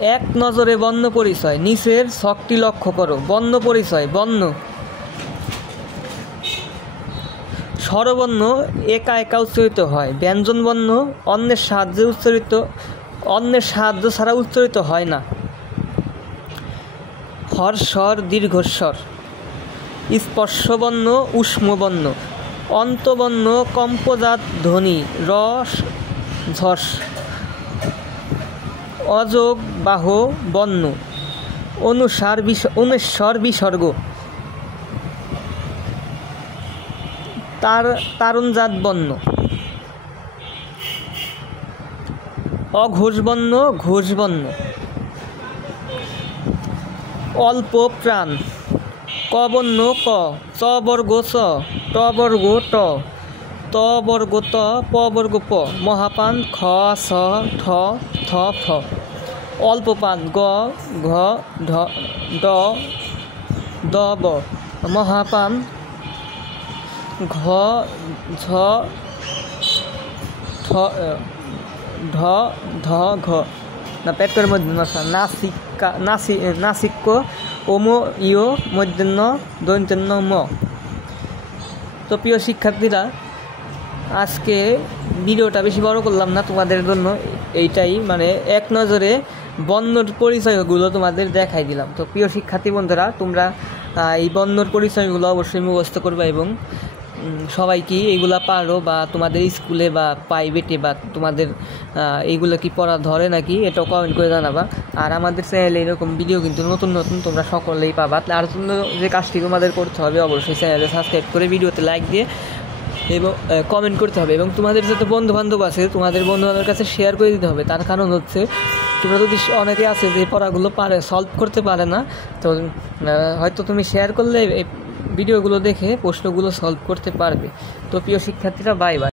এক নজরে বর্ণ পরিচয়। নিচের ছকটি লক্ষ্য করো। বর্ণ পরিচয়। বর্ণ স্বরবর্ণ একা একা উচ্চারিত হয়। ব্যঞ্জন বর্ণ অন্যের সাহায্য ছাড়া উচ্চারিত হয় না। হর্ষর দীর্ঘস্বর। স্পর্শবর্ণ ঊষ্মবর্ণ। অন্তবর্ণ কম্পজাত ধ্বনি রস ঝস। অযোগ বাহ বর্ণ অনুস্বার বিসর্গ। তারণজাত বর্ণ। অঘোষবর্ণ ঘোষবর্ণ। অল্প প্রাণ। ক বর্ণ ক। চ বর্গ চ। ট বর্গ ট। ত বর্গ ত। প বর্গ প। মহাপান খ ছ ঠ থ ফ। অল্পপান গ ঘ ঢ ড দ ব। মহাপান ঘ ঝ ঠ ঢ ধ ঘ। না পেটের মধ্যে নাসিক্য ওম ইয় মধ্যাহ্ন দৈন্তান্ন ম। তো প্রিয় শিক্ষার্থীরা, আজকে ভিডিওটা বেশি বড় করলাম না, তোমাদের জন্য এইটাই মানে এক নজরে বর্ণর পরিচয়গুলো তোমাদের দেখাই দিলাম। তো প্রিয় শিক্ষার্থী বন্ধুরা, তোমরা এই বর্ণর পরিচয়গুলো অবশ্যই মুখস্থ করবে এবং সবাইকে এইগুলা পারো বা তোমাদের স্কুলে বা প্রাইভেটে বা তোমাদের এইগুলো কি পড়া ধরে নাকি এটাও কমেন্ট করে জানাবা। আর আমাদের চ্যানেলে এরকম ভিডিও কিন্তু নতুন নতুন তোমরা সকলেই পাবা। আর যে কাজটি তোমাদের করতে হবে, অবশ্যই চ্যানেলে সাবস্ক্রাইব করে ভিডিওতে লাইক দিয়ে এবং কমেন্ট করতে হবে এবং তোমাদের যত বন্ধুবান্ধব আছে তোমাদের বন্ধুবান্ধবের কাছে শেয়ার করে দিতে হবে। তার কারণ হচ্ছে তোমরা যদি অনেকে আছে যে পড়াগুলো পারে সলভ করতে পারে না, তো হয়তো তুমি শেয়ার করলে এই ভিডিওগুলো দেখে প্রশ্নগুলো সলভ করতে পারবে। তো প্রিয় শিক্ষার্থীরা, বাই বাই।